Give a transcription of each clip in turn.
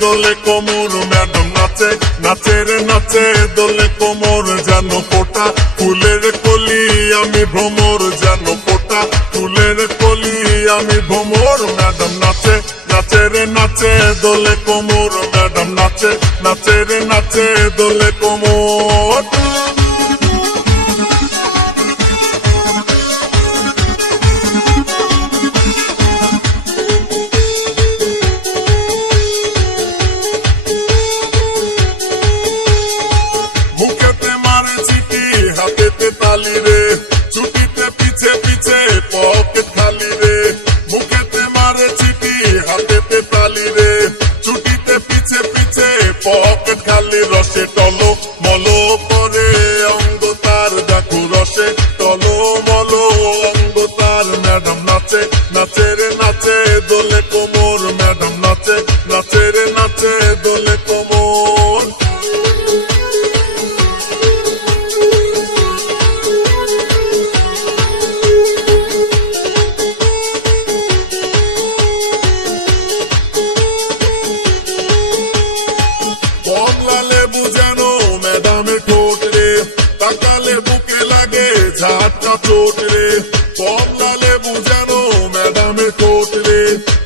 দোলে কোমর ম্যাডাম নাচে নাচে রে নাচে দোলে কোমর যেন ফোটা ফুলের কলি আমি ভ্রমর যেন ফোটা ফুলের কলি আমি ভ্রমর ম্যাডাম নাচে নাচে রে নাচে দোলে কোমর ম্যাডাম নাচে নাচে রে নাচে দোলে কোমর হাতেতে তালি রে ছুটিতে পিছে পিছে পকেট খালি রে মুখেতে মারে চিঠি হাতেতে তালি রে ছুটিতে পিছে পিছে পকেট খালি রসে টলো মলো পরে অঙ্গ তার দেখো রসে টলো মলো অঙ্গ তার ম্যাডাম নাচে নাচে রে নাচে দোলে কোমর ম্যাডাম নাচে নাচে রে নাচে দোলে কোমর তাকালে বুকে লাগে ঝাটকা চোট রে কমলা লেবু যেন ম্যাডামের ঠোঁট রে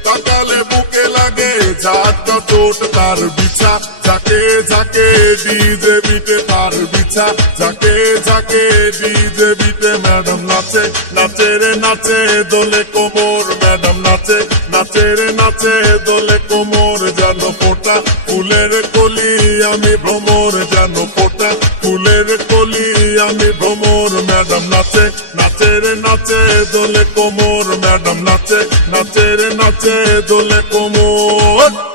তাকালে বুকে লাগে ঝাটকা চোট তার বিছা ঝাঁকে ঝাঁকে ডিজে বিটে তার বিছা ঝাঁকে ঝাঁকে ডিজে বিটে ম্যাডাম নাচে নাচে রে নাচে দোলে কোমর ম্যাডাম নাচে নাচে রে নাচে দোলে কোমর যেন ফোটা ফুলের কলি আমি ভ্রমর যেন ফোটা ফুলের কলি আমি ভ্রমর ম্যাডাম নাচে নাচে রে নাচে দোলে কোমর ম্যাডাম নাচে নাচে রে নাচে দোলে কোমর